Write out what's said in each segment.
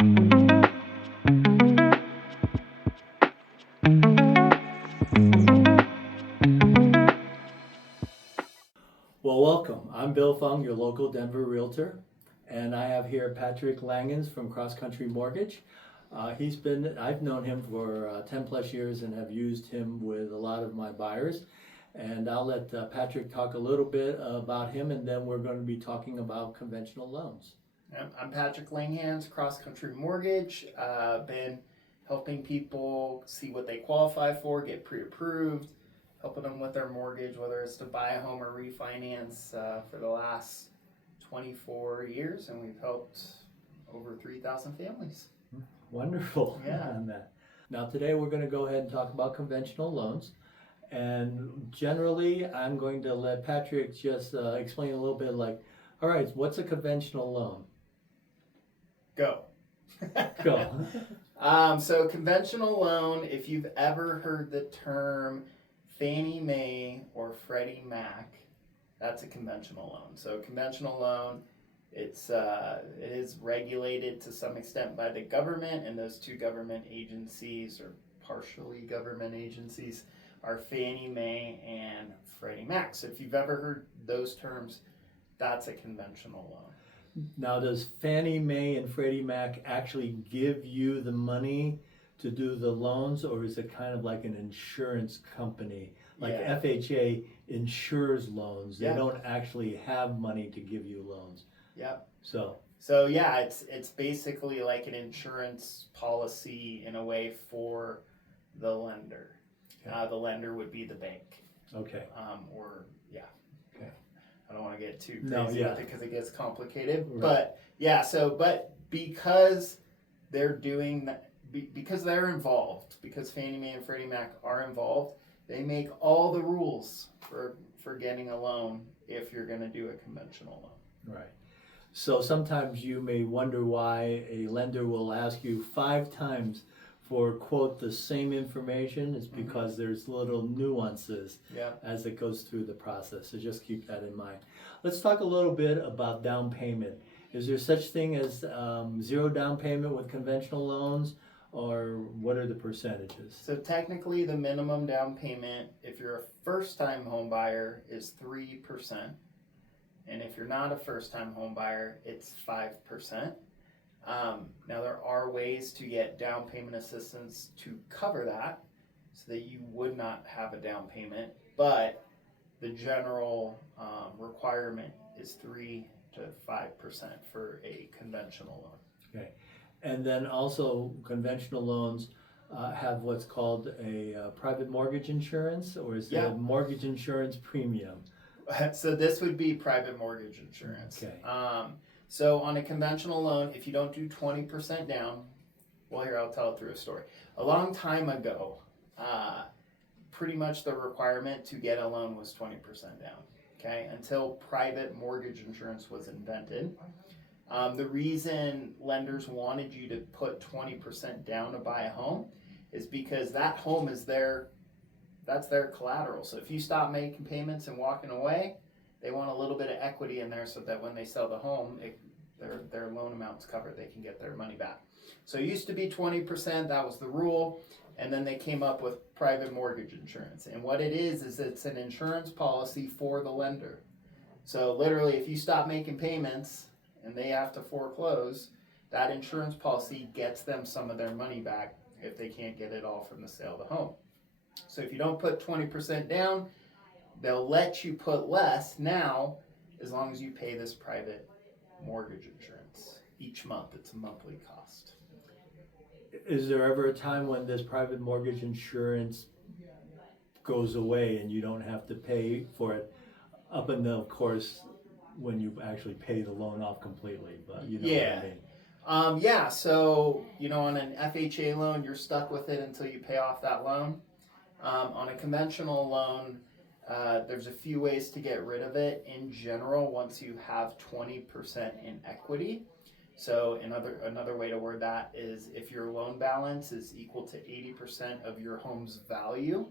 Well, welcome. I'm Bill Fung, your local Denver realtor, and I have here Patrick Langhans from Cross Country Mortgage. I've known him for 10 plus years and have used him with a lot of my buyers. And I'll let Patrick talk a little bit about him, and then we're going to be talking about conventional loans. I'm Patrick Langhans, Cross Country Mortgage. Been helping people see what they qualify for, get pre-approved, helping them with their mortgage, whether it's to buy a home or refinance, for the last 24 years, and we've helped over 3,000 families. Wonderful. Yeah. On that. Now today we're going to go ahead and talk about conventional loans. And generally, I'm going to let Patrick just explain a little bit like, all right, what's a conventional loan? Go. Go. So conventional loan, if you've ever heard the term Fannie Mae or Freddie Mac, that's a conventional loan. So conventional loan, it is regulated to some extent by the government, and those two government agencies, or partially government agencies, are Fannie Mae and Freddie Mac. So if you've ever heard those terms, that's a conventional loan. Now, does Fannie Mae and Freddie Mac actually give you the money to do the loans, or is it kind of like an insurance company? Like Yeah. FHA insures loans. They Yeah. don't actually have money to give you loans. Yep. So yeah, it's basically like an insurance policy in a way for the lender. Okay. The lender would be the bank. okay. Or yeah. Okay. I don't want to get too No, crazy yeah. with it because it gets complicated. Right. But yeah, but because they're doing that, because they're involved, because Fannie Mae and Freddie Mac are involved, they make all the rules for getting a loan if you're going to do a conventional loan. Right. So sometimes you may wonder why a lender will ask you 5 times for, quote, the same information. It's because there's little nuances Yeah. as it goes through the process. So just keep that in mind. Let's talk a little bit about down payment. Is there such thing as zero down payment with conventional loans, or what are the percentages? So technically the minimum down payment, if you're a first-time home buyer, is 3%. And if you're not a first-time home buyer, it's 5%. Now there are ways to get down payment assistance to cover that so that you would not have a down payment, but the general requirement is 3 to 5% for a conventional loan. Okay. And then also conventional loans have what's called a private mortgage insurance, or is it Yeah. a mortgage insurance premium? So this would be private mortgage insurance. Okay. So on a conventional loan, if you don't do 20% down, well, here, I'll tell it through a story. A long time ago, pretty much the requirement to get a loan was 20% down, okay, until private mortgage insurance was invented. The reason lenders wanted you to put 20% down to buy a home is because that home is that's their collateral. So if you stop making payments and walking away, they want a little bit of equity in there so that when they sell the home, their loan amount's covered. They can get their money back. So it used to be 20%. That was the rule. And then they came up with private mortgage insurance. And what it is it's an insurance policy for the lender. So literally, if you stop making payments and they have to foreclose, that insurance policy gets them some of their money back if they can't get it all from the sale of the home. So if you don't put 20% down, they'll let you put less now as long as you pay this private mortgage insurance each month. It's a monthly cost. Is there ever a time when this private mortgage insurance goes away and you don't have to pay for it, up until, of course, when you actually pay the loan off completely? But you know Yeah. what I mean. So, on an FHA loan, you're stuck with it until you pay off that loan. On a conventional loan, there's a few ways to get rid of it. In general, once you have 20% in equity. So another way to word that is if your loan balance is equal to 80% of your home's value,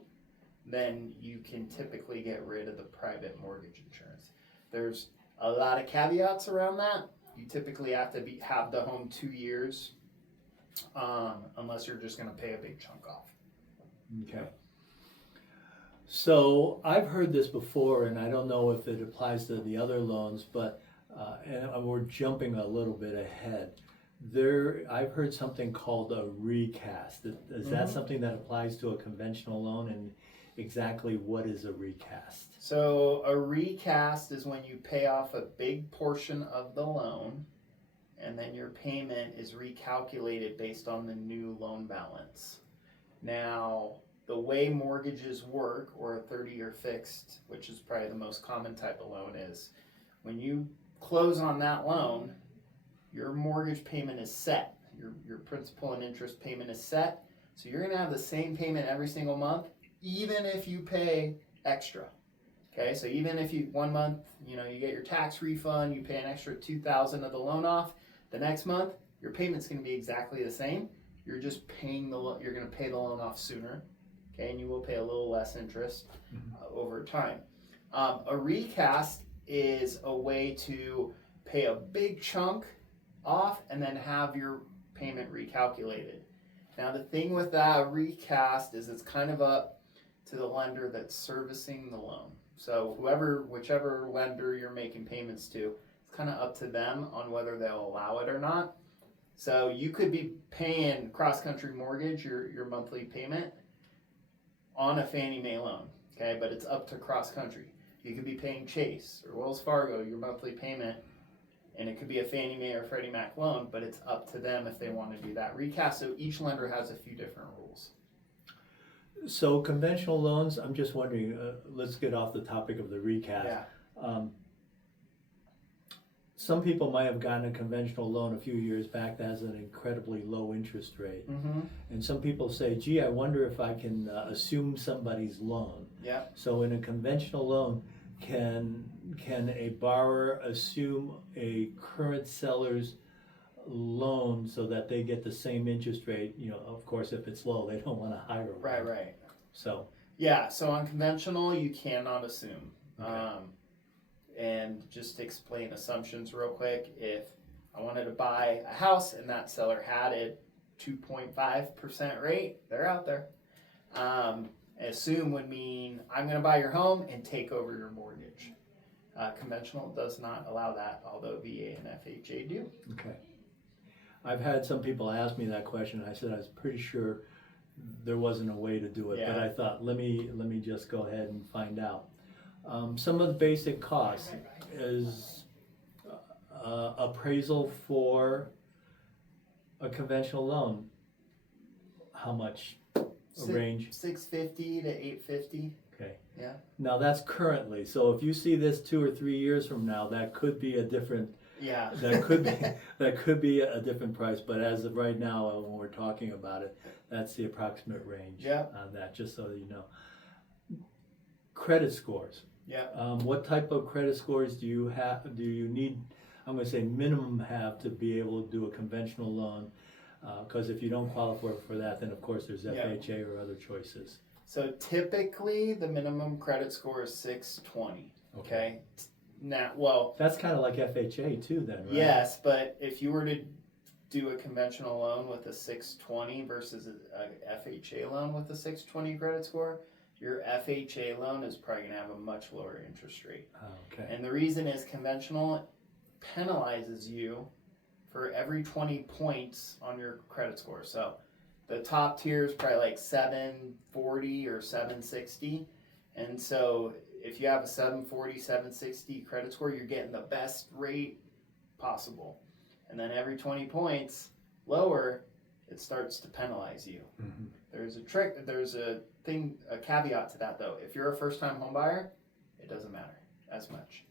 then you can typically get rid of the private mortgage insurance. There's a lot of caveats around that. You typically have to have the home 2 years unless you're just going to pay a big chunk off. Okay. So I've heard this before, and I don't know if it applies to the other loans, but and we're jumping a little bit ahead. I've heard something called a recast. Is that something that applies to a conventional loan, and exactly what is a recast? So a recast is when you pay off a big portion of the loan, and then your payment is recalculated based on the new loan balance. Now, the way mortgages work, or a 30-year fixed, which is probably the most common type of loan, is when you close on that loan, your mortgage payment is set. Your principal and interest payment is set. So you're going to have the same payment every single month, even if you pay extra. Okay, so even if you 1 month, you get your tax refund, you pay an extra $2,000 of the loan off, the next month your payment's going to be exactly the same. You're just paying you're going to pay the loan off sooner. Okay, and you will pay a little less interest over time. A recast is a way to pay a big chunk off and then have your payment recalculated. Now the thing with that recast is it's kind of up to the lender that's servicing the loan. So whichever lender you're making payments to, it's kind of up to them on whether they'll allow it or not. So you could be paying cross-country mortgage, your monthly payment, on a Fannie Mae loan, okay? But it's up to cross-country. You could be paying Chase or Wells Fargo your monthly payment, and it could be a Fannie Mae or Freddie Mac loan, but it's up to them if they want to do that recast. So each lender has a few different rules. So conventional loans, I'm just wondering, let's get off the topic of the recast. Yeah. Some people might have gotten a conventional loan a few years back that has an incredibly low interest rate. And some people say, gee, I wonder if I can assume somebody's loan. Yeah. So in a conventional loan, can a borrower assume a current seller's loan so that they get the same interest rate? Of course, if it's low, they don't want a higher one. Right. So yeah, so on conventional, you cannot assume. Okay. And just to explain assumptions real quick, if I wanted to buy a house and that seller had a 2.5% rate, they're out there. Assume would mean I'm going to buy your home and take over your mortgage. Conventional does not allow that, although VA and FHA do. Okay. I've had some people ask me that question. I said I was pretty sure there wasn't a way to do it, Yeah. but I thought let me just go ahead and find out. Some of the basic costs is appraisal for a conventional loan. How much? A range? $650 to $850. Okay. Yeah. Now that's currently. So if you see this 2 or 3 years from now, that could be a different. Yeah. That could be a different price. But as of right now, when we're talking about it, that's the approximate range on that. Just so you know. Credit scores. Yeah. What type of credit scores do you have? Do you need? I'm going to say minimum have to be able to do a conventional loan. Because if you don't qualify for that, then of course there's FHA or other choices. So typically the minimum credit score is 620. Okay. Now, well, that's kind of like FHA too, then, right? Yes, but if you were to do a conventional loan with a 620 versus a FHA loan with a 620 credit score, your FHA loan is probably going to have a much lower interest rate. Okay. And the reason is conventional penalizes you for every 20 points on your credit score. So the top tier is probably like 740 or 760. And so if you have a 740, 760 credit score, you're getting the best rate possible. And then every 20 points lower, it starts to penalize you. Mm-hmm. There's a caveat to that though. If you're a first-time home buyer, it doesn't matter as much.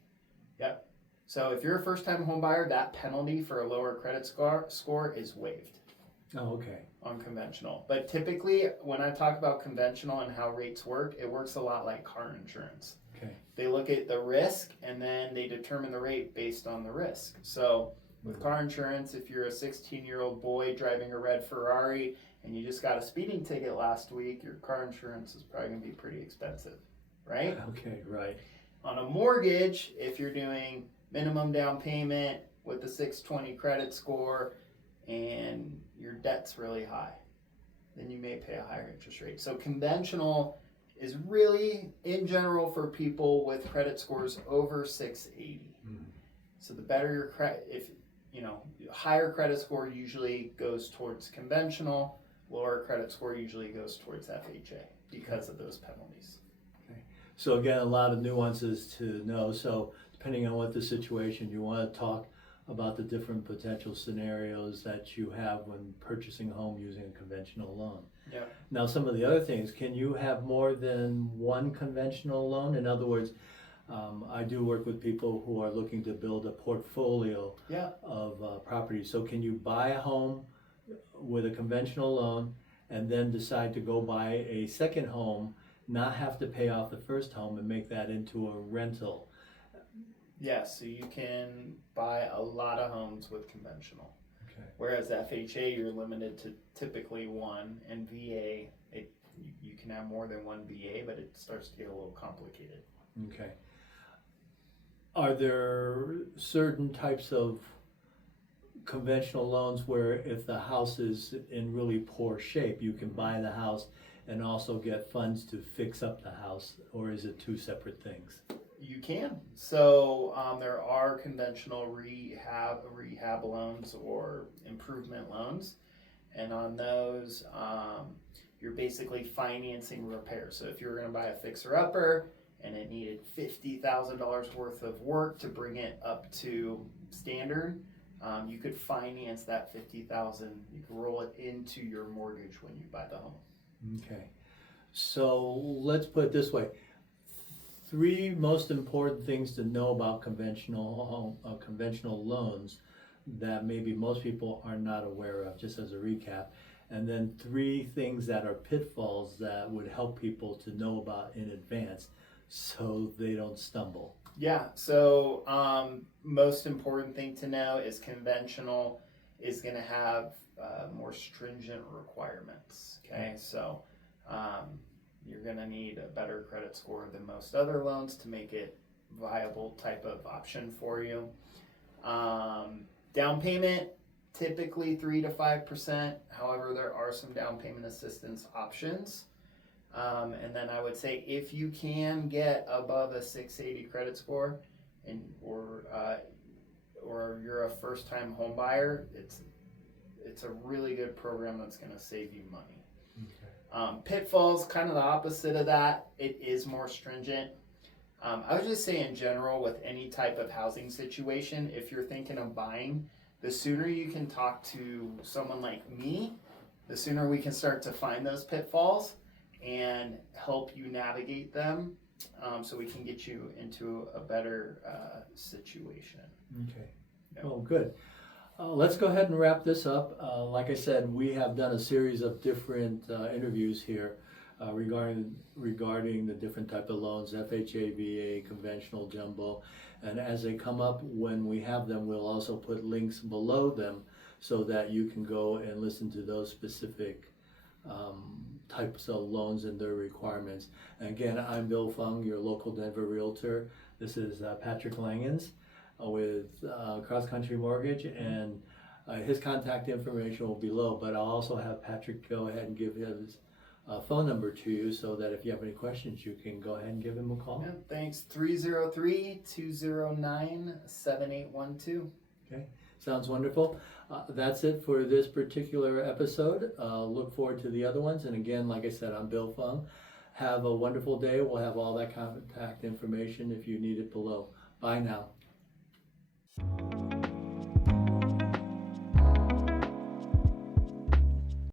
Yep. So if you're a first-time home buyer, that penalty for a lower credit score is waived. Oh, okay. On conventional. But typically, when I talk about conventional and how rates work, it works a lot like car insurance. Okay. They look at the risk and then they determine the rate based on the risk. So with car insurance, if you're a 16-year-old boy driving a red Ferrari and you just got a speeding ticket last week, your car insurance is probably going to be pretty expensive, right? Okay, right. On a mortgage, if you're doing minimum down payment with the 620 credit score and your debt's really high, then you may pay a higher interest rate. So conventional is really, in general, for people with credit scores over 680. So the better your credit, if higher credit score usually goes towards conventional, lower credit score usually goes towards FHA because of those penalties. Okay. So again, a lot of nuances to know. So depending on what the situation, you want to talk about the different potential scenarios that you have when purchasing a home using a conventional loan. Yeah. Now, some of the other things, can you have more than one conventional loan? In other words, I do work with people who are looking to build a portfolio of properties. So can you buy a home with a conventional loan and then decide to go buy a second home, not have to pay off the first home and make that into a rental? Yes, so you can buy a lot of homes with conventional. Okay. Whereas FHA, you're limited to typically one, and VA, you can have more than one VA, but it starts to get a little complicated. Okay. Are there certain types of conventional loans where if the house is in really poor shape, you can buy the house and also get funds to fix up the house, or is it two separate things? You can. So there are conventional rehab loans or improvement loans, and on those, you're basically financing repairs. So if you were going to buy a fixer-upper and it needed $50,000 worth of work to bring it up to standard, you could finance that $50,000. You could roll it into your mortgage when you buy the home. Okay. So let's put it this way. 3 most important things to know about conventional loans that maybe most people are not aware of, just as a recap. And then 3 things that are pitfalls that would help people to know about in advance so they don't stumble. Yeah, so most important thing to know is conventional is going to have more stringent requirements. Okay, so you're going to need a better credit score than most other loans to make it viable type of option for you. Down payment, typically 3 to 5%. However, there are some down payment assistance options. And then I would say if you can get above a 680 credit score, or you're a first-time home buyer, it's a really good program that's going to save you money. Okay. Pitfalls, kind of the opposite of that. It is more stringent. I would just say in general, with any type of housing situation, if you're thinking of buying, the sooner you can talk to someone like me, the sooner we can start to find those pitfalls and help you navigate them, so we can get you into a better situation. Okay. Well, good. Let's go ahead and wrap this up. Like I said, we have done a series of different interviews here regarding the different type of loans, FHA, VA, conventional, jumbo. And as they come up, when we have them, we'll also put links below them so that you can go and listen to those specific types of loans and their requirements. And again, I'm Bill Fung, your local Denver realtor. This is Patrick Langhans with Cross Country Mortgage, and his contact information will be below, but I'll also have Patrick go ahead and give his phone number to you so that if you have any questions, you can go ahead and give him a call. Yeah, thanks. 303-209-7812. Okay, sounds wonderful. That's it for this particular episode. Look forward to the other ones. And again, like I said, I'm Bill Fung. Have a wonderful day. We'll have all that contact information if you need it below. Bye now.